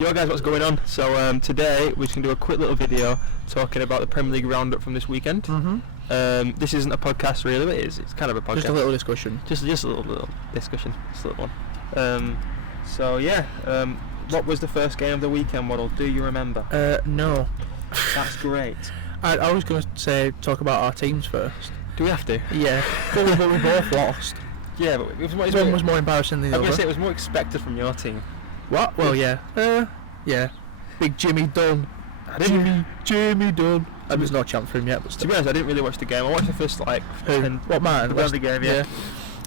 Yo guys, what's going on? So today we're just going to do a quick little video talking about the Premier League roundup from this weekend. This isn't a podcast really, but it's kind of a podcast. Just a little discussion. Just a little discussion, just a little one. What was the first game of the weekend, Waddle? Do you remember? No. That's great. I was going to talk about our teams first. Do we have to? Yeah, but we both lost. Yeah, but one was more embarrassing than the I'm other. going to say it was more expected from your team. What? Well, yeah. Yeah. Big Jimmy Dunn. Jimmy Dunn. There's no chance for him yet. But to be honest, I didn't really watch the game. I watched the first What man? The game, yeah.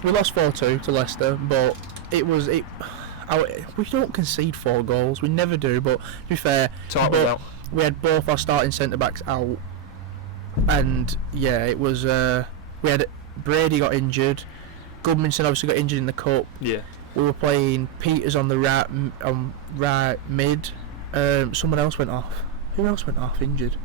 We lost 4-2 to Leicester, but we don't concede 4 goals. We never do. But to be fair, we had both our starting centre backs out, and yeah, it was. We had Brady got injured. Goodmanson obviously got injured in the cup. Yeah. We were playing Peters on the right mid. Someone else went off. Who else went off injured?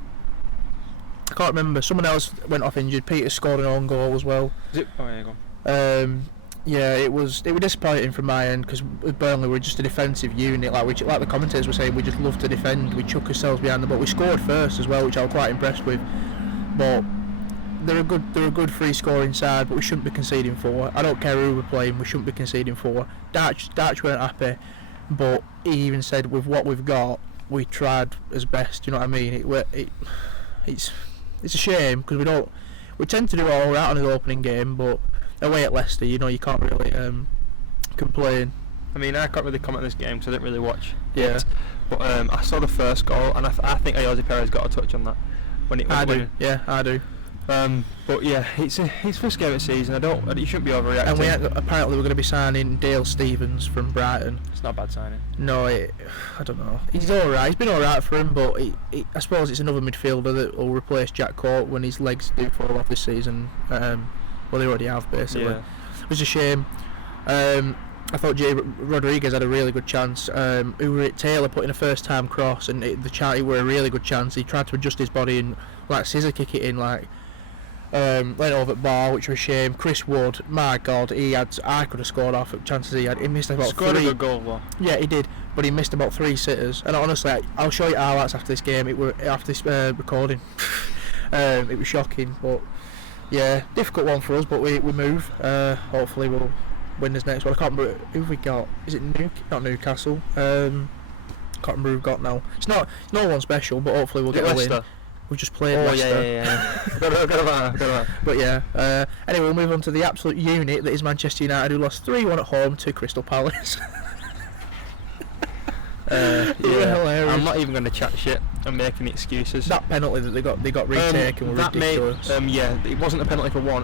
I can't remember. Someone else went off injured. Peters scored an own goal as well. Is it? Oh yeah, go on. Yeah, it was disappointing from my end because with Burnley we're just a defensive unit. Like the commentators were saying, we just love to defend. We chuck ourselves behind the ball. We scored first as well, which I was quite impressed with. But they're a good free scoring side, but we shouldn't be conceding 4. I don't care who we're playing, we shouldn't be conceding 4. Darch weren't happy, but he even said with what we've got, we tried as best. You know what I mean? It's a shame because we tend to do all right on the opening game, but away at Leicester, you can't really complain. I mean, I can't really comment on this game because I didn't really watch. Yeah. But I saw the first goal, and I think Ayoze Perez got a touch on that when it. I do. Yeah, I do. But yeah, it's his first game of the season. You shouldn't be overreacting. And apparently we're going to be signing Dale Stephens from Brighton. It's not a bad signing. No, I don't know. He's alright. He's been alright for him, but I suppose it's another midfielder that will replace Jack Court when his legs do fall off this season. Well, they already have basically. Yeah. It was a shame. I thought Jay Rodriguez had a really good chance. Taylor put in a first-time cross, and it were a really good chance. He tried to adjust his body and scissor kick it in went over at bar, which was a shame. Chris Wood, my God, I could have scored off at chances he had. He missed about 3. Scored a good goal though. Yeah, he did, but he missed about 3 sitters. And honestly, I'll show you highlights after this game. After this recording. It was shocking, but yeah, difficult one for us. But we move. Hopefully we'll win this next one. I can't remember who we got. Is it not Newcastle? Can't remember who we've got now. It's no one special, but hopefully we'll get a win. We just played Leicester. Yeah. Got that. But yeah, anyway, we'll move on to the absolute unit that is Manchester United, who lost 3-1 at home to Crystal Palace. Yeah, hilarious. I'm not even going to chat shit and make any excuses. That penalty that they got retaken was ridiculous. Yeah, it wasn't a penalty for one.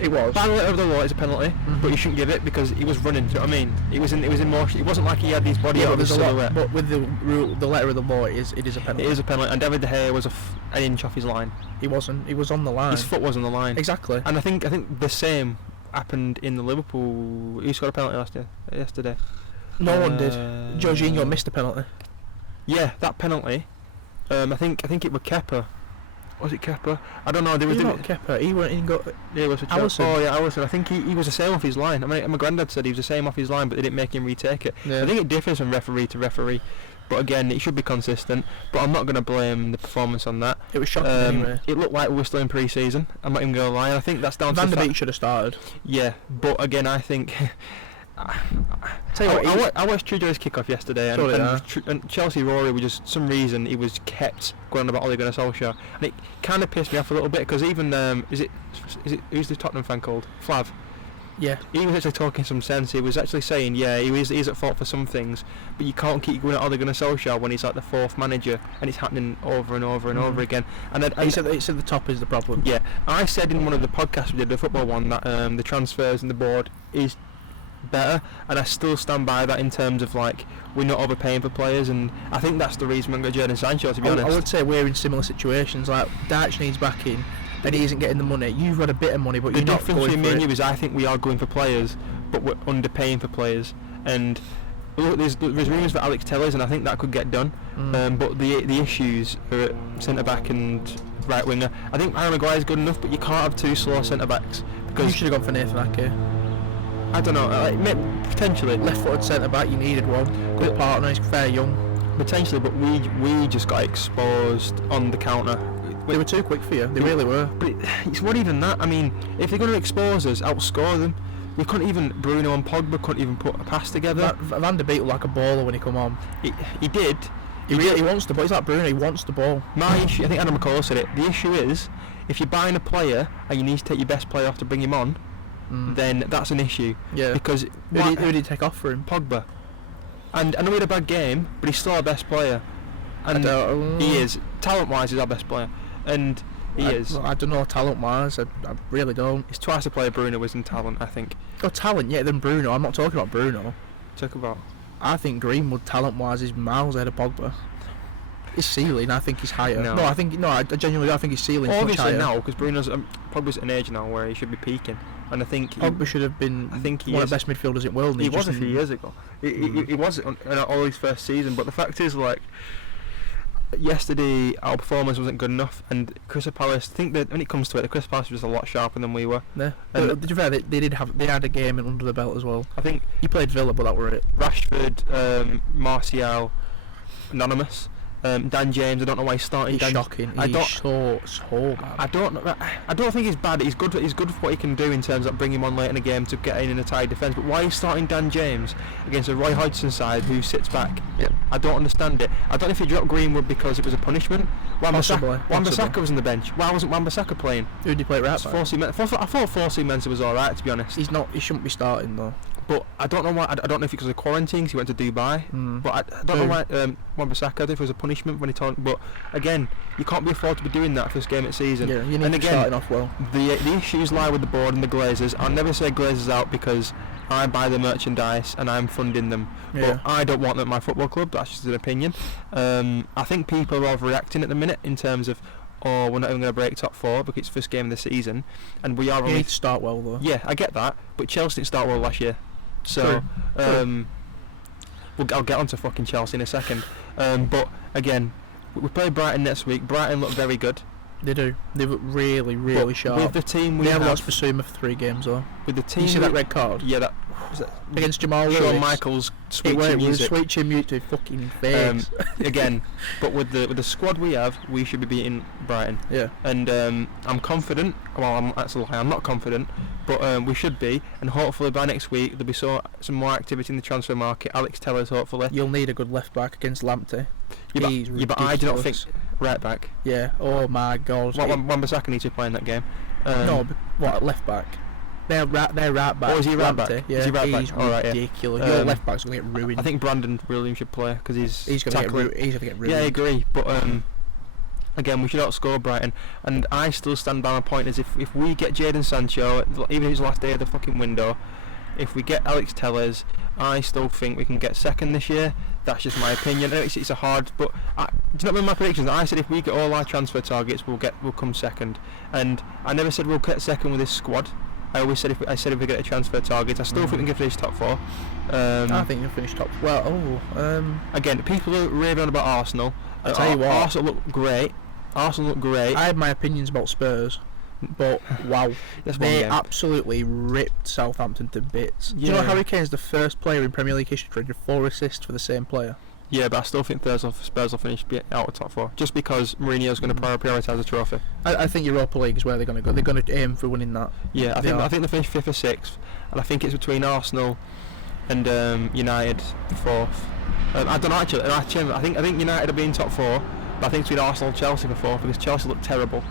It was. By the letter of the law, it's a penalty, but you shouldn't give it because he was running. Do you know what I mean? It was in motion. It wasn't like he had his body out of his silhouette. But with the letter of the law, it is a penalty. It is a penalty, and David De Gea was an inch off his line. He wasn't. He was on the line. His foot was on the line. Exactly. And I think the same happened in the Liverpool. Who scored a penalty yesterday? No one did. Jorginho missed a penalty. Yeah, that penalty. I think it was Kepa. Was it Kepa? I don't know. Not Kepa. He went in and got. Yeah, it was Allison. Oh yeah, Allison. I think he was the same off his line. I mean, my granddad said he was the same off his line, but they didn't make him retake it. Yeah. I think it differs from referee to referee, but again, it should be consistent. But I'm not going to blame the performance on that. It was shocking anyway. It looked like we were still in pre-season. I'm not even going to lie. I think that's down to Van der Beek should have started. Yeah, but again, I think. I watched Trudeau's kick-off yesterday, and Chelsea Rory was just some reason he was kept going on about Ole Gunnar Solskjaer, and it kind of pissed me off a little bit because even is it who's the Tottenham fan called Flav? Yeah, he was actually talking some sense. He was actually saying, yeah, he's at fault for some things, but you can't keep going at Ole Gunnar Solskjaer when he's like the 4th manager, and it's happening over and over and over again. And he said the top is the problem. Yeah, I said in one of the podcasts we did, the football one, that the transfers and the board is better, and I still stand by that in terms of we're not overpaying for players, and I think that's the reason we got Jadon Sancho, to be honest. I would say we're in similar situations. Like Darch needs backing and he isn't getting the money. You've got a bit of money, but you're not going for it. The difference between me and you is I think we are going for players, but we're underpaying for players. And look, there's rumours for Alex Tellers, and I think that could get done. But the issues are at centre back and right winger. I think Harry Maguire's good enough, but you can't have 2 slow centre backs because you should have gone for Nathan Ake. I don't know, potentially. Left-footed centre-back, you needed one. Good partner, he's fair young. Potentially, but we just got exposed on the counter. They were too quick for you. They really were. But it's not even that. I mean, if they're going to expose us, outscore them. We couldn't even. Bruno and Pogba couldn't even put a pass together. Van der Beek looked like a baller when he come on. He did. He really wants the ball. He's like Bruno. He wants the ball. My issue, I think Adam McCall said it. The issue is, if you're buying a player and you need to take your best player off to bring him on, then that's an issue. Yeah. Because who did he take off for him? Pogba. And I know he had a bad game, but he's still our best player. And he is. Talent-wise, he's our best player. And he is. I don't know talent-wise. I really don't. He's twice the player Bruno is in talent, I think. Oh, talent, yeah, then Bruno. I'm not talking about Bruno. Talk about. I think Greenwood, talent-wise, is miles ahead of Pogba. His ceiling, I think, is higher. No, I genuinely don't think his ceiling is much higher. Obviously now, because Bruno's Pogba's at an age now where he should be peaking, and I think Pogba should have been one of the best midfielders in the world. He was a few years ago. He was in all his first season, but the fact is, like, yesterday our performance wasn't good enough, and Crystal Palace, I think that when it comes to it, the Crystal Palace was a lot sharper than we were. Yeah, but to be fair, they had a game under the belt as well. I think he played Villa, but that were it. Rashford, Martial, anonymous. Dan James, I don't know why he's starting. He's shocking. He's so bad. I don't think he's bad. He's good. He's good for what he can do in terms of bringing him on late in the game to get in a tight defence. But why he's starting Dan James against a Roy Hodgson side who sits back? Yep. I don't understand it. I don't know if he dropped Greenwood because it was a punishment. Wan-Bissaka was on the bench. Why wasn't Wan-Bissaka playing? Who did he play right back? I thought Forsey was alright, to be honest. He's not. He shouldn't be starting though. But I don't know why. I don't know if it's because of quarantine, because he went to Dubai. But I don't know why Wan-Bissaka, I don't know if it was a punishment when he told. But again, you can't be afforded to be doing that first game of the season. Yeah, you need to be starting off well. The issues lie with the board and the Glazers. I'll never say Glazers out because I buy the merchandise and I'm funding them. Yeah. But I don't want them at my football club. That's just an opinion. I think people are overreacting at the minute in terms of, we're not even going to break top four because it's first game of the season, and we are. You need to start well though. Yeah, I get that, but Chelsea didn't start well last year. So, I'll get on to fucking Chelsea in a second. But again, we play Brighton next week. Brighton look very good. They do. They look really, really sharp. With the team we have... They have lost Basuma for 3 games though. With the team... You see that red card? Yeah, that... Against Jamal Lewis. Shawn Michaels switching music. Switching music to fucking face. Again, but with the squad we have, we should be beating Brighton. Yeah. And I'm confident. Well, that's a lie. I'm not confident, but we should be. And hopefully by next week there'll be some more activity in the transfer market. Alex Tellers, hopefully. You'll need a good left back against Lamptey. Yeah, but I do not think right back. Yeah. Oh my God. Wan-Bissaka needs to play in that game. No, but what left back? They're right back. Oh, is he right back? Yeah, is he right back? He's Right, ridiculous. yeah. Your left back's gonna get ruined. I think Brandon Williams should play because he's gonna get ruined. Yeah, I agree. But again, we should outscore Brighton, and I still stand by my point. Is if we get Jadon Sancho, even if it's the last day of the fucking window, if we get Alex Tellers, I still think we can get second this year. That's just my opinion. It's a hard, but do you know my predictions? I said if we get all our transfer targets, we'll come second, and I never said we'll get second with this squad. I always said if we get a transfer target, I still think we can finish top 4. I think you'll finish top. Again, people are raving on about Arsenal. I tell you what, Arsenal look great. I have my opinions about Spurs, but wow, they absolutely ripped Southampton to bits. Yeah. Do you know Harry Kane's the first player in Premier League history to 4 assists for the same player? Yeah, but I still think Spurs will finish out of top 4, just because Mourinho's going to prioritise the trophy. I think Europa League is where they're going to go. They're going to aim for winning that. Yeah, I think they finish 5th or 6th, and I think it's between Arsenal and United 4th. I don't know actually. I think United will be in top 4, but I think it's between Arsenal and Chelsea for 4th because Chelsea look terrible.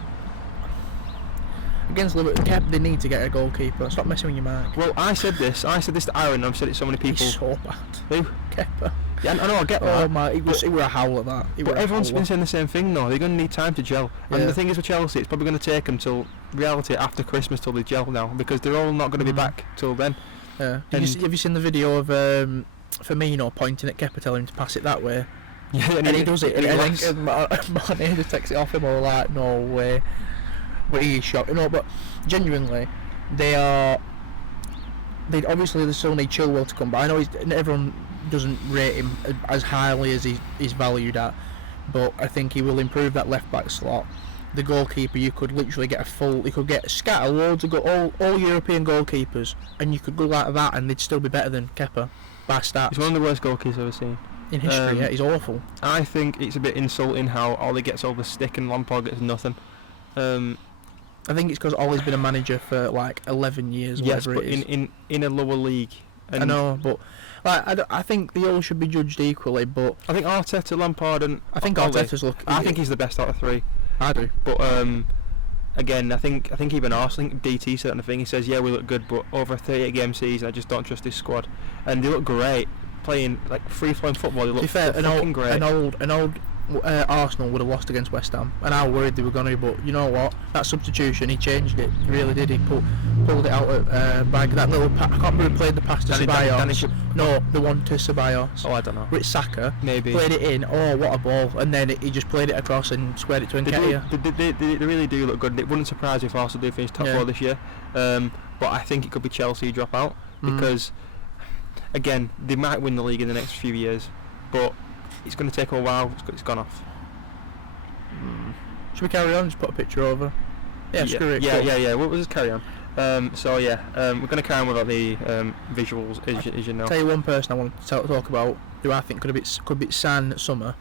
Against Liverpool, they need to get a goalkeeper. Stop messing with your mark. Well, I said this to Aaron, and I've said it to so many people. He's so bad. Who? Kepa. Yeah, I know, I get that. Oh my, it was a howl at that. But everyone's been saying the same thing though. They're going to need time to gel. And the thing is with Chelsea, it's probably going to take them till reality after Christmas till they gel now, because they're all not going to be back till then. Yeah. Have you seen the video of Firmino pointing at Kepa, telling him to pass it that way? Yeah, and he does it, and then Mane just takes it off him, or like, no way. But he is shocked, but genuinely, they obviously they still need Chilwell to come back. I know everyone doesn't rate him as highly as he's valued at, but I think he will improve that left back slot. The goalkeeper, you could literally scatter loads of all European goalkeepers, and you could go like that, and they'd still be better than Kepa by stats. He's one of the worst goalkeepers I've ever seen. in history. Yeah, he's awful. I think it's a bit insulting how Ollie gets all the stick and Lampard gets nothing. I think it's because Ollie's been a manager for like 11 years. Yes, whatever but it is. in a lower league. And I know, but like I think they all should be judged equally. But I think Arteta, Lampard, and I think Ollie, Arteta's look. I think he's the best out of three. I do. But again, I think even Arsenal, I think DT said on the thing. He says, "Yeah, we look good, but over a 38-game season, I just don't trust this squad." And they look great playing like free-flowing football. They look fucking great. An old Arsenal would have lost against West Ham, and I worried they were going to. But you know what? That substitution, he changed it. He really did. He pulled it out by that little. I can't remember who played the pass to Ceballos. No, the one to Ceballos. Oh, I don't know. Rich Saka. Maybe. Played it in. Oh, what a ball! And then he just played it across and squared it to Nketiah. They really do look good. It wouldn't surprise me if Arsenal do finish top 4 this year. But I think it could be Chelsea drop out because, again, they might win the league in the next few years, but it's going to take a while. It's gone off. Should we carry on? Just put a picture over. Yeah, screw it. Yeah. We'll just carry on. We're going to carry on without the visuals, as you know. Tell you one person I want to talk about who I think could be San Summer,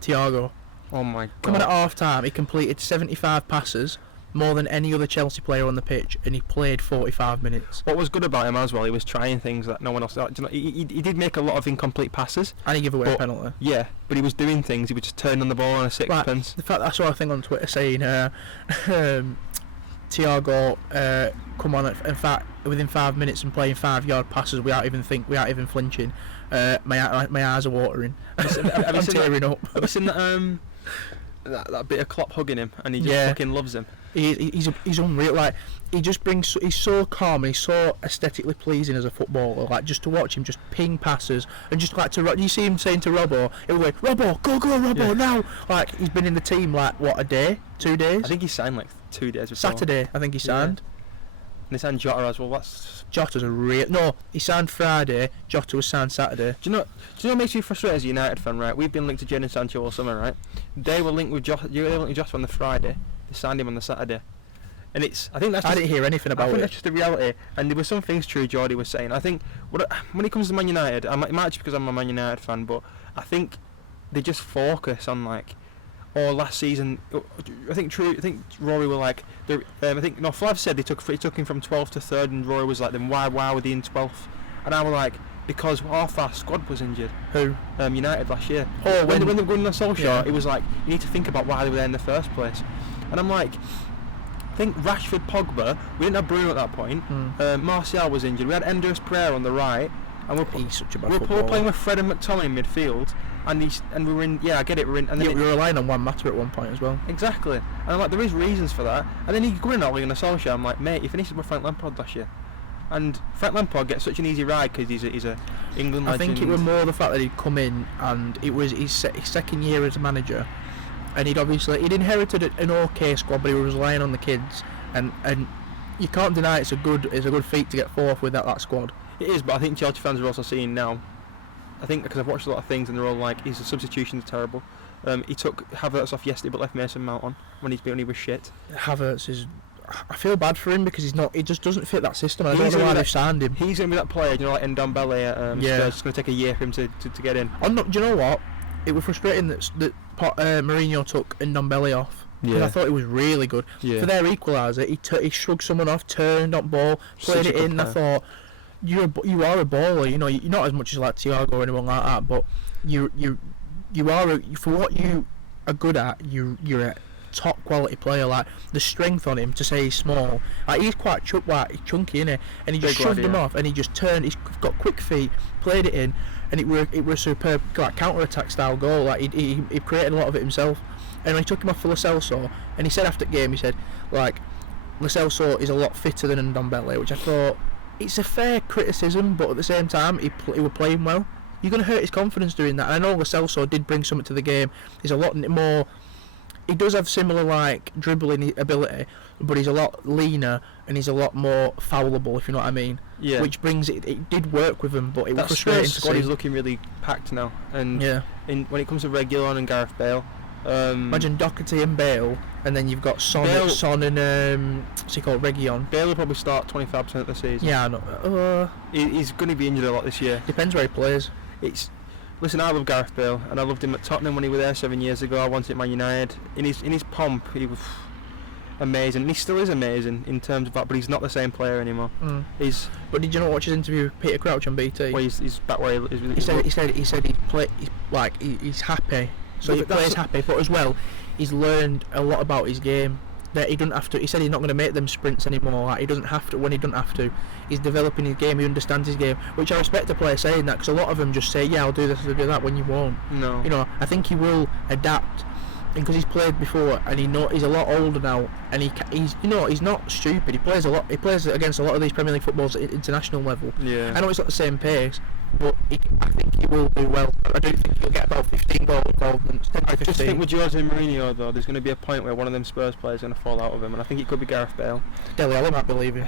Thiago. Oh my God! Coming at half time, he completed 75 passes, more than any other Chelsea player on the pitch, and he played 45 minutes. What was good about him as well, he was trying things that no one else. He did make a lot of incomplete passes, and he gave away a penalty. Yeah, but he was doing things. He was just turning on the ball on a sixpence. The fact that I saw a thing on Twitter saying Thiago come on in fact within 5 minutes and playing 5-yard passes without even flinching. My eyes are watering. I'm tearing up. Have you seen that bit of Klopp hugging him and he just fucking loves him? He's unreal. Like he's so calm and he's so aesthetically pleasing as a footballer. Like just to watch him just ping passes and just like you see him saying to Robbo, he'll go, Robbo, go Robbo now. Like he's been in the team like what, a day, 2 days? I think he signed like 2 days before. Saturday, I think he signed. Yeah. And he signed Jota as well. Jota's a real... No, he signed Friday, Jota was signed Saturday. Do you know what makes me frustrated as a United fan, right? We've been linked to Jadon Sancho all summer, right? They were linked with Jota on the Friday. They signed him on the Saturday. And I didn't hear anything about it. I think that's just the reality. And there were some things true Jordy was saying. I think when it comes to Man United, it might just because I'm a Man United fan, but I think they just focus on like... Or last season, I think Rory were like, Flav said he took him from 12th to 3rd, and Rory was like, then why were they in 12th? And I was like, because half our squad was injured. Who? United last year. Oh, when they were going on Solskjaer, it was like, you need to think about why they were there in the first place. And I'm like, I think Rashford, Pogba, we didn't have Bruno at that point. Martial was injured. We had Enders Pereira on the right, and he's such a bad we were playing with Fred and McTominay in midfield. And we were in. Yeah, I get it. We're in. And then we were relying on Juan Mata at one point as well. Exactly. And I'm like, there is reasons for that. And then you go in Ollie and Solskjaer. I'm like, mate, you finished with Frank Lampard last year, and Frank Lampard gets such an easy ride because he's a England legend. I think it was more the fact that he'd come in and it was his second year as a manager, and he'd inherited an okay squad, but he was relying on the kids, and you can't deny it's a good feat to get fourth with that squad. It is, but I think Chelsea fans are also seeing now. I think because I've watched a lot of things and they're all like, his substitutions are terrible. He took Havertz off yesterday but left Mason Mount on when he was shit. Havertz is... I feel bad for him because he just doesn't fit that system. I don't know why they've signed him. He's going to be that player, like Ndombele at Spurs. It's going to take a year for him to get in. Do you know what? It was frustrating that Mourinho took Ndombele off. Yeah. I thought it was really good. Yeah. For their equaliser, he shrugged someone off, turned on ball, played it in, and I thought... You are a baller, you know. You're not as much as like Thiago or anyone like that, but you are for what you are good at. You're a top quality player. Like the strength on him to say he's small, like he's quite chunky, innit? And he just shoved him off, and he just turned. He's got quick feet, played it in, and it were a superb like counter attack style goal. Like he created a lot of it himself. And when he took him off for Lo Celso, and he said after the game, he said like Lo Celso is a lot fitter than Ndombele, which I thought. It's a fair criticism, but at the same time, he was playing well. You're going to hurt his confidence doing that. And I know Lo Celso did bring something to the game. He's a lot more... He does have similar, like, dribbling ability, but he's a lot leaner and he's a lot more foulable, if you know what I mean. Yeah. Which brings it... It did work with him, but it was frustrating to see. That squad is looking really packed now. And when it comes to Reguilon and Gareth Bale... imagine Doherty and Bale, and then you've got Son and what's he called, Reguilon. Bale will probably start 25% of the season. Yeah, I know. He's going to be injured a lot this year. Depends where he plays. It's Listen, I love Gareth Bale, and I loved him at Tottenham when he was there 7 years ago. I wanted him at Man United. In his pomp, he was amazing. And he still is amazing in terms of that, but he's not the same player anymore. But did you not watch his interview with Peter Crouch on BT? Well, he's back where he said he's happy. So he plays happy, but as well, he's learned a lot about his game. That he doesn't have to. He said he's not going to make them sprints anymore. Like, he doesn't have to when he doesn't have to. He's developing his game. He understands his game, which I respect a player saying that, because a lot of them just say, "Yeah, I'll do this, I'll do that," when you won't. No. You know, I think he will adapt, and because he's played before and he's a lot older now, and he's not stupid. He plays a lot. He plays against a lot of these Premier League footballers at international level. Yeah. I know it's not the same pace, but I think he will do well. I do think he'll get about 15 goal involvements. I just think with Jose Mourinho though, there's going to be a point where one of them Spurs players is going to fall out of him, and I think it could be Gareth Bale. Dele Alli might be leaving.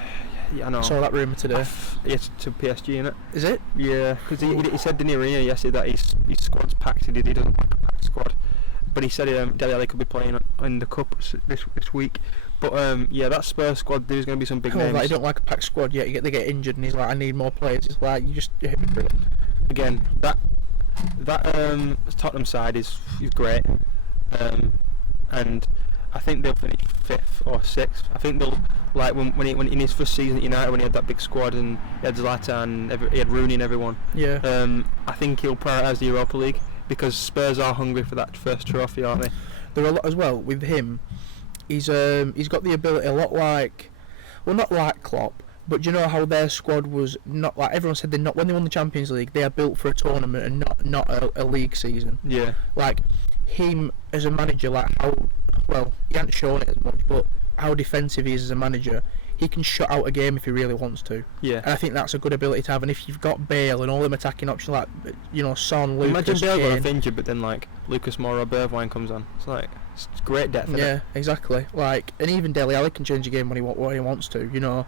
Yeah, I know. I saw that rumour today. Yes, to PSG, innit? Is it? Yeah, because he said to Mourinho yesterday that his squad's packed. He doesn't like a packed squad, but he said Dele Alli could be playing in the cup this week. But yeah, that Spurs squad, there's going to be some big names. Like, he don't like a packed squad yet. They get injured, and he's like, I need more players. It's like, you're hypocrite. Again, that Tottenham side is great, and I think they'll finish 5th or 6th. I think they'll, like when in his first season at United, when he had that big squad and he had Zlatan, he had Rooney and everyone. Yeah. I think he'll prioritise the Europa League, because Spurs are hungry for that first trophy, aren't they? There are a lot as well with him. He's got the ability, a lot like, well, not like Klopp. But do you know how their squad was not like everyone said? When they won the Champions League, they are built for a tournament and not a league season. Yeah. Like him as a manager, like how well he hasn't shown it as much, but how defensive he is as a manager, he can shut out a game if he really wants to. Yeah. And I think that's a good ability to have. And if you've got Bale and all them attacking options like Son, Lucas, imagine Bale Kane, going off injured, but then like Lucas Moura, Bergwijn comes on. It's like it's great depth. Yeah, exactly. Like, and even Dele Alli can change a game when he wants to.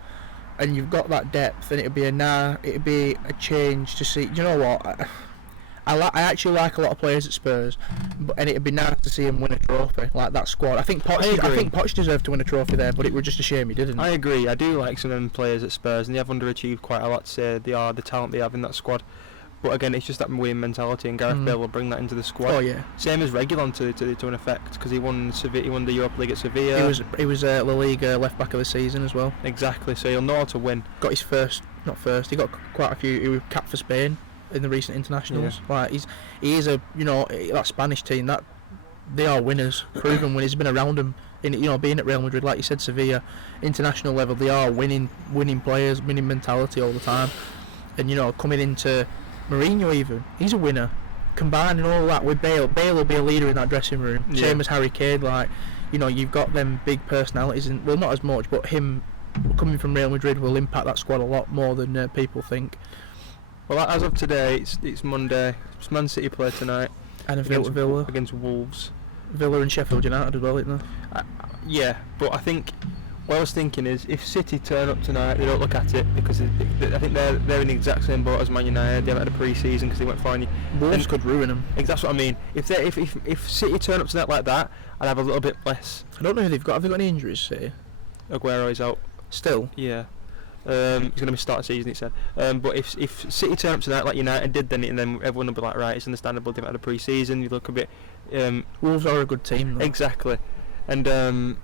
And you've got that depth, and it'd be a change to see. You know what? I actually like a lot of players at Spurs, and it'd be nice to see him win a trophy like that squad. I think Poch deserved to win a trophy there, but it was just a shame he didn't. I agree. I do like some of them players at Spurs, and they have underachieved quite a lot. To say they are the talent they have in that squad. But again, it's just that winning mentality, and Gareth Bale will bring that into the squad. Oh yeah. Same as Reguilon to an effect, because he won the Europa League at Sevilla. He was La Liga left back of the season as well. Exactly. So he'll know how to win. Got his he got quite a few. He was capped for Spain in the recent internationals. Yeah. Like he is a that Spanish team, that they are winners, proven winners. He's been around them in being at Real Madrid, like you said, Sevilla, international level. They are winning players, winning mentality all the time, and coming into Mourinho even, he's a winner. Combining all that with Bale will be a leader in that dressing room. Yeah. Same as Harry Kane. Like, you've got them big personalities, and well, not as much, but him coming from Real Madrid will impact that squad a lot more than people think. Well, as of today, it's Monday. It's Man City play tonight. And Villa against Wolves. Villa and Sheffield United as well, isn't there? Yeah, but I think what I was thinking is, if City turn up tonight, they don't look at it, because I think they're in the exact same boat as Man United. They haven't had a pre-season because they went fine. Wolves could ruin them. That's what I mean. If City turn up tonight like that, I'd have a little bit less. I don't know who they've got. Have they got any injuries, City? Aguero is out. Still? Yeah. He's going to be start of season, it said. But if City turn up tonight like United did, then everyone will be like, right, it's understandable. They've had a pre-season. You look a bit. Wolves are a good team, though. Exactly, and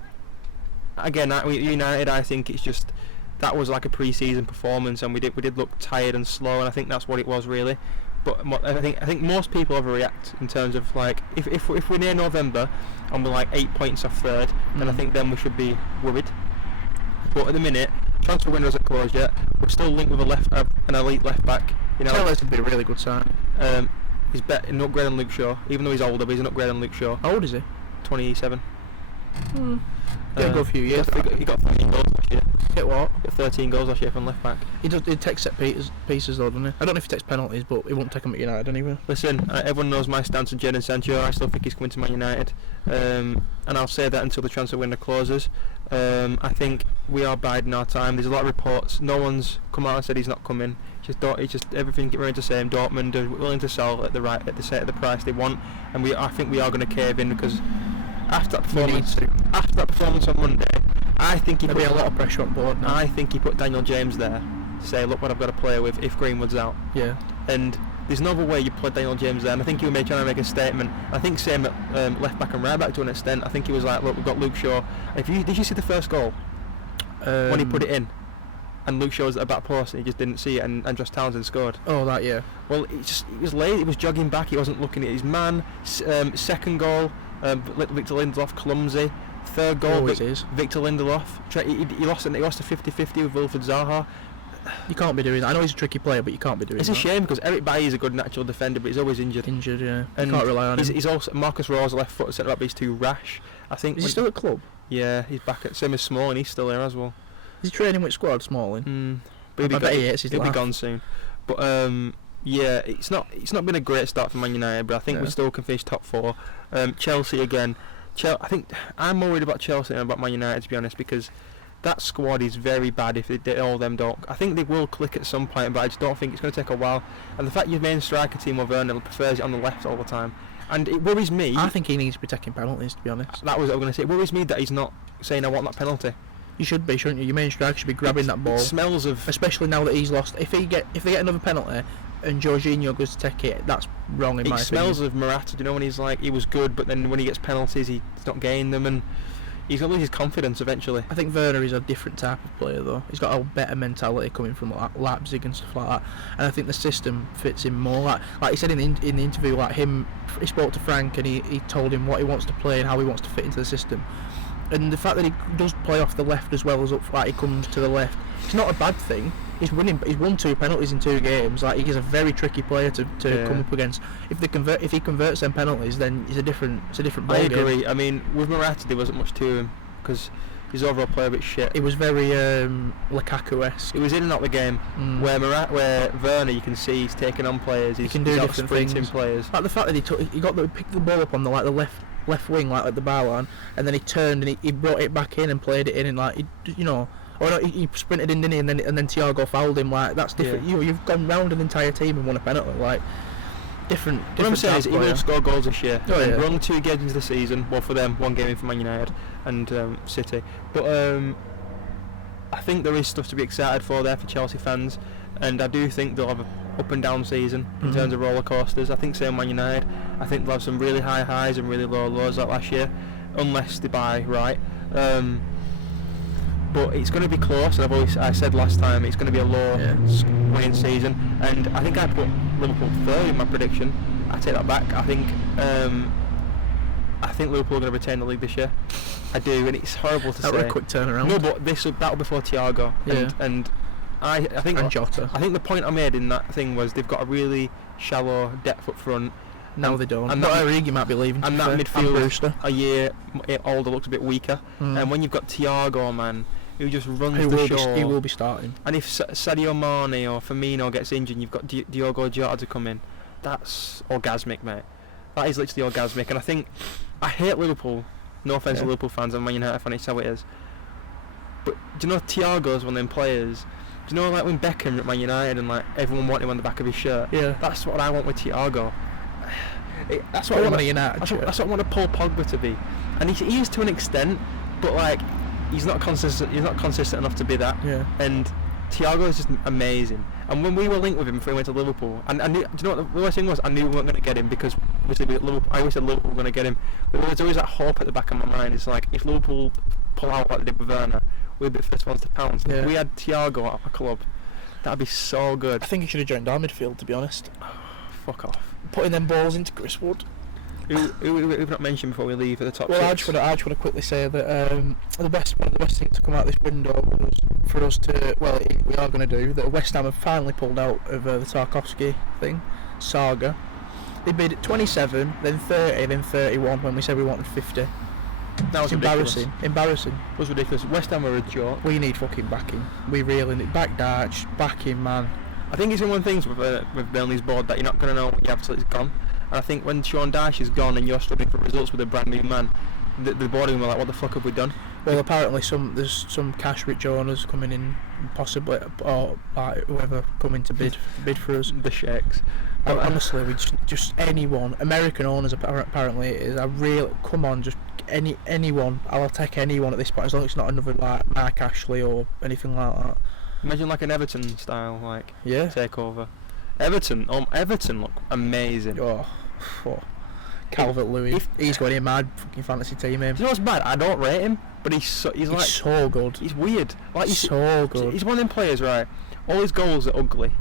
again, United, I think it's just that was like a pre-season performance, and we did look tired and slow, and I think that's what it was really. But I think most people overreact in terms of like if we're near November and we're like 8 points off third, then I think then we should be worried. But at the minute, transfer window hasn't closed yet. We're still linked with an elite left back. Taylor's would be a really good sign. He's an upgrade on Luke Shaw, even though he's older, but he's an upgrade on Luke Shaw. How old is he? 27. Go a few years. He got 13 goals last year. Get what? He got 13 goals last year from left back. He takes set pieces though, doesn't he? I don't know if he takes penalties, but he won't take them at United anyway. Listen, everyone knows my stance on Jadon Sancho. I still think he's coming to Man United, and I'll say that until the transfer window closes. I think we are biding our time. There's a lot of reports. No one's come out and said he's not coming. It's just everything remains the same. Dortmund are willing to sell at the price they want, and I think we are going to cave in, because after that performance on Monday, I think there'll be a lot of pressure on board now. I think he put Daniel James there to say, look what I've got to play with if Greenwood's out. Yeah. And There's no other way you play Daniel James there, and I think he was trying to make a statement. I think same at left back and right back to an extent. I think he was like, look, we've got Luke Shaw. Did you see the first goal when he put it in, and Luke Shaw was at the back post and he just didn't see it, and Josh Townsend scored? Oh, that, yeah. Well, he was late. He was jogging back. He wasn't looking at his man. Second goal, Victor Lindelof clumsy. Third goal, Victor Lindelof. He lost it. He lost a 50-50 with Wilfred Zaha. You can't be doing that. I know he's a tricky player, but you can't be doing that. It's a shame because Eric Bailly is a good natural defender, but he's always injured. Yeah. And you can't rely on him. He's also Marcus Rose, left foot centre back, but he's too rash. I think. Is he still at club? Yeah, he's back at same as Smalling. He's still there as well. Is he training with squad, Smalling? But I bet he hates his he'll be laugh. gone soon. But yeah, it's not been a great start for Man United, but I think we still can finish top 4. Chelsea again. I think I'm more worried about Chelsea than about Man United, to be honest, because that squad is very bad if all of them don't. I think they will click at some point, but I just don't think it's going to take a while. And the fact your main striker, Timo Werner, prefers it on the left all the time, and it worries me. I think he needs to be taking penalties, to be honest. That was what I was going to say. It worries me that he's not saying I want that penalty. You should be, shouldn't you? Your main striker should be grabbing that ball. It smells of. Especially now that he's lost. If they get another penalty and Jorginho goes to take it, that's wrong in my opinion. It smells of Morata. Do you know when he's like he was good, but then when he gets penalties, he's not getting them, and he's going to lose his confidence eventually. I think Werner is a different type of player though. He's got a better mentality coming from Leipzig and stuff like that, and I think the system fits him more. Like he said in the interview, he spoke to Frank and he told him what he wants to play and how he wants to fit into the system. And the fact that he does play off the left as well as up front, he comes to the left, it's not a bad thing. He's won 2 penalties in 2 games. Like, he's a very tricky player to come up against. If he converts them penalties, then it's a different ball I agree. game. I mean, with Morata there wasn't much to him because his overall play a bit shit. It was very Lukaku-esque. He was in and out the game. Where Werner, you can see he's taking on players. He can do different things. Players. Like the fact that he picked the ball up on the left wing, like at the bar line, and then he turned and he brought it back in and played it in, and like he sprinted in, didn't he? And then Thiago fouled him. Like, that's different. Yeah. You've gone round an entire team and won a penalty. Like, different. What I'm saying is he will score goals this year. Oh, yeah. We're only 2 games into the season. Well, for them, 1 game in for Man United and City. But I think there is stuff to be excited for there for Chelsea fans, and I do think they'll have an up and down season in terms of roller coasters. I think same Man United. I think they'll have some really high highs and really low lows like last year, unless they buy right. But it's going to be close, and I said last time it's going to be a low winning season, and I think I put Liverpool 3rd in my prediction. I take that back. I think Liverpool are going to retain the league this year. I do, and it's horrible to say. That was a quick turnaround. No, but that'll be before Thiago. And I think and Jota. I think the point I made in that thing was they've got a really shallow depth up front. No, they don't. And that Origi might be leaving. And that midfield a year older looks a bit weaker. And when you've got Thiago, man, who just runs the show. He will be starting. And if Sadio Mane or Firmino gets injured, you've got Diogo Jota to come in. That's orgasmic, mate. That is literally orgasmic. And I hate Liverpool. No offence to Liverpool fans and Man United fans, it's how it is. But do you know Thiago's one of them players? Do you know like when Beckham at Man United and like everyone wanted him on the back of his shirt? Yeah. That's what I want with Thiago. That's what I want a United. That's what I want a Paul Pogba to be. And he is to an extent, but like he's not consistent. He's not consistent enough to be that. Yeah. And Thiago is just amazing. And when we were linked with him before he went to Liverpool, and I knew, do you know what the worst thing was? I knew we weren't going to get him because obviously I always said Liverpool were going to get him. But there was always that hope at the back of my mind. It's like if Liverpool pull out like they did with Werner, we'd be the first ones to pounce. Yeah. If we had Thiago at our club, that'd be so good. I think he should have joined our midfield, to be honest. Fuck off. Putting them balls into Chris Wood. Who we've not mentioned before we leave at the top six. I just want to quickly say that one of the best things to come out this window was for us to, we are going to do, that West Ham have finally pulled out of the Tarkovsky saga. They bid 27, then 30, then 31 when we said we wanted 50. That was embarrassing. Embarrassing. It was ridiculous. West Ham were a joke. We need fucking backing. We really need back Darch, backing, man. I think it's one of the things with Burnley's board that you're not going to know what you have till it's gone. And I think when Sean Dyche is gone and you're struggling for results with a brand new man, the boarding were like, what the fuck have we done? Well, apparently there's some cash-rich owners coming in, possibly, or whoever coming to bid for us. The sheiks. Honestly, we just anyone. American owners apparently is a real. Come on, just anyone. I'll take anyone at this point as long as it's not another like Mark Ashley or anything like that. Imagine like an Everton style takeover. Everton look amazing. Oh. Calvert-Lewin. He's going in my fucking fantasy team. Do you know what's bad? I don't rate him, but he's so good. He's weird. Like he's so good. He's one of them players, right? All his goals are ugly,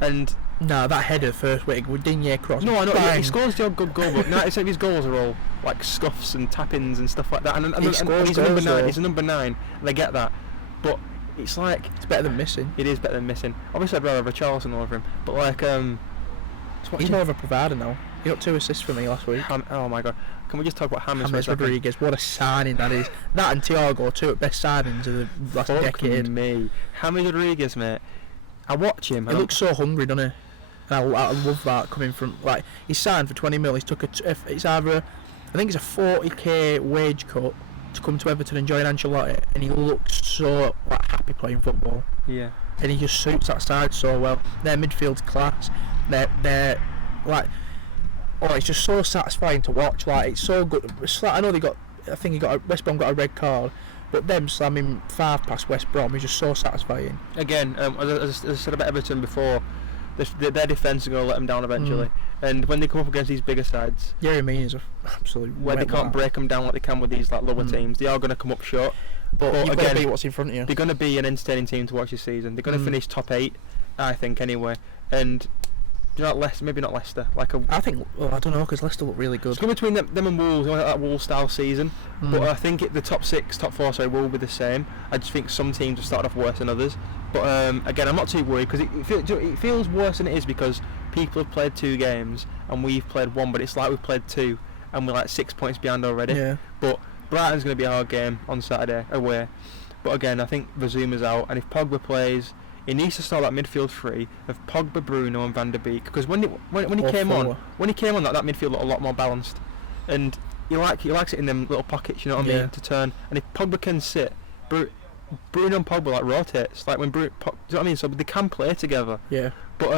and that header first week with Digne cross. No, I know he scores the odd good goal, but 90% of his goals are all like scuffs and tap-ins and stuff like that. And he's a number 9. He's a number 9, and I get that, but it's like it's better than missing. It is better than missing. Obviously, I'd rather have a Charleston over him, but like he's more of a provider now. He got 2 assists for me last week. Oh my god! Can we just talk about James Rodriguez? What a signing that is! That and Thiago, 2 best signings of the last decade. Me, James Rodriguez, mate. I watch him. He looks so hungry, doesn't he? And I love that coming from like he's signed for 20 mil. He's took it's either I think it's a 40k wage cut to come to Everton and join Ancelotti, and he looks so like happy playing football. Yeah. And he just suits that side so well. Their midfield's class. They're like. Oh, it's just so satisfying to watch. Like it's so good. It's like, I know West Brom got a red card, but them slamming 5 past West Brom is just so satisfying. Again, as I said about Everton before, their defence is going to let them down eventually. And when they come up against these bigger sides, Jeremy is absolutely where they can't break them down like they can with these like lower teams, they are going to come up short. But you've got to beat what's in front of you. They're going to be an entertaining team to watch this season. They're going to finish top 8, I think, anyway. And you know, maybe not Leicester. I think. Well, I don't know because Leicester look really good. It's going between them and Wolves, like that Wolves style season. But I think the top 4 will be the same. I just think some teams have started off worse than others. But again, I'm not too worried because it feels worse than it is because people have played 2 games and we've played 1, but it's like we've played 2 and we're like 6 points behind already. Yeah. But Brighton's going to be a hard game on Saturday away. But again, I think Verzuma's out, and if Pogba plays, he needs to start that midfield 3 of Pogba, Bruno, and Van der Beek. Because when he came on, that midfield looked a lot more balanced, and he likes it in them little pockets. You know what I mean? To turn, and if Pogba can sit, Bruno and Pogba like rotates, like when do you know what I mean? So they can play together. Yeah. But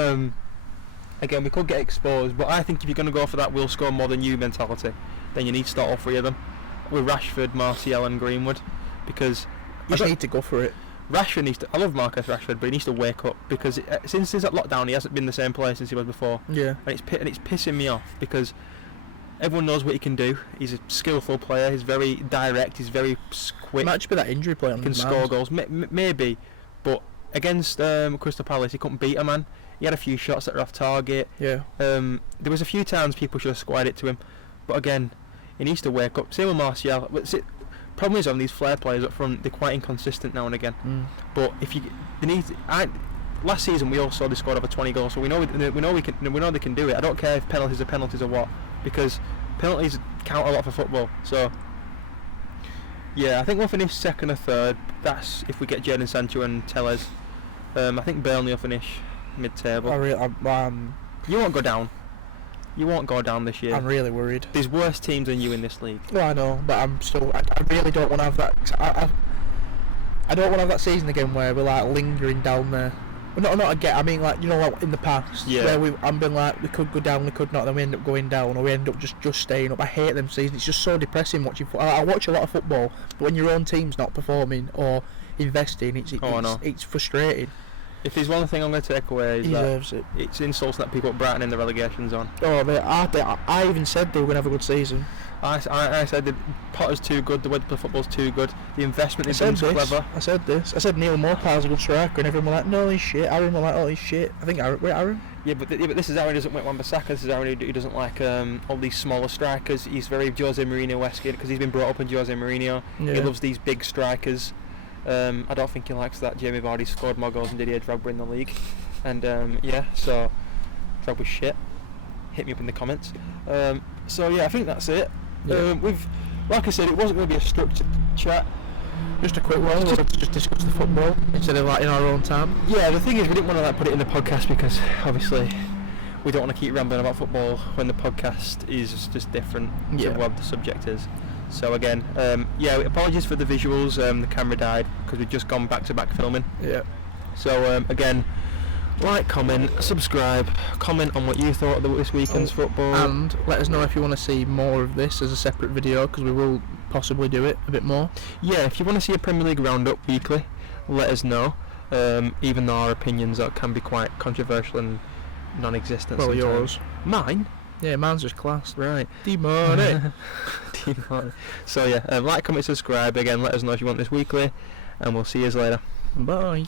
again, we could get exposed. But I think if you're going to go for that, we'll score more than you mentality, then you need to start all 3 of them with Rashford, Martial, and Greenwood, because you just need to go for it. Rashford needs to. I love Marcus Rashford, but he needs to wake up because since that lockdown, he hasn't been the same player since he was before. Yeah. And it's pissing me off because everyone knows what he can do. He's a skillful player. He's very direct. He's very quick. Might just be that injury player. He can score goals, maybe, but against Crystal Palace, he couldn't beat a man. He had a few shots that were off target. Yeah. There was a few times people should have squared it to him, but again, he needs to wake up. Same with Martial. Problem is on these flair players up front, they're quite inconsistent now and again. But if last season we all saw they scored over 20 goals, so we know they can do it. I don't care if penalties are penalties or what, because penalties count a lot for football. So yeah, I think we'll finish 2nd or 3rd. That's if we get Jadon Sancho and Tellez. I think Burnley will finish mid-table. You won't go down. You won't go down this year. I'm really worried. There's worse teams than you in this league. Well, I know, but I really don't want to have that. I don't want to have that season again where we're like lingering down there. Well, not again. I mean, like, you know, like in the past, where I've been like we could go down, we could not, then we end up going down, or we end up just staying up. I hate them seasons. It's just so depressing watching. I watch a lot of football, but when your own team's not performing or investing, it's frustrating. If there's one thing I'm going to take away is that it's insulting that people at Brighton in the relegation zone. Oh, I even said they were going to have a good season. I said the Potter's too good, the way they play football's too good, the investment is clever. I said this. I said Neil Maupay's a good striker, and everyone was like, no, he's shit. Aaron was like, oh, he's shit. I think Aaron. Yeah, but this is Aaron who doesn't like Wan-Bissaka. This is Aaron who doesn't like all these smaller strikers. He's very Jose Mourinho-esque because he's been brought up in Jose Mourinho. Yeah. He loves these big strikers. I don't think he likes that Jamie Vardy scored more goals than Didier Drogba in the league, and so Drogba's shit. Hit me up in the comments. So yeah, I think that's it. Yeah. Like I said, it wasn't going to be a structured chat. Just a quick one. We'll just discuss the football instead of like in our own time. Yeah, the thing is, we didn't want to like put it in the podcast because obviously we don't want to keep rambling about football when the podcast is just different to what the subject is. So again, apologies for the visuals. The camera died because we've just gone back-to-back filming. Yeah. So again, like, comment, subscribe, comment on what you thought of this weekend's football, and let us know if you want to see more of this as a separate video, because we will possibly do it a bit more. Yeah, if you want to see a Premier League roundup weekly, let us know. Even though our opinions can be quite controversial and non-existent. Well, sometimes. yours. Mine. Yeah, mine's just classed. Right. D-Money. D-Money. So yeah, like, comment, subscribe. Again, let us know if you want this weekly, and we'll see you later. Bye.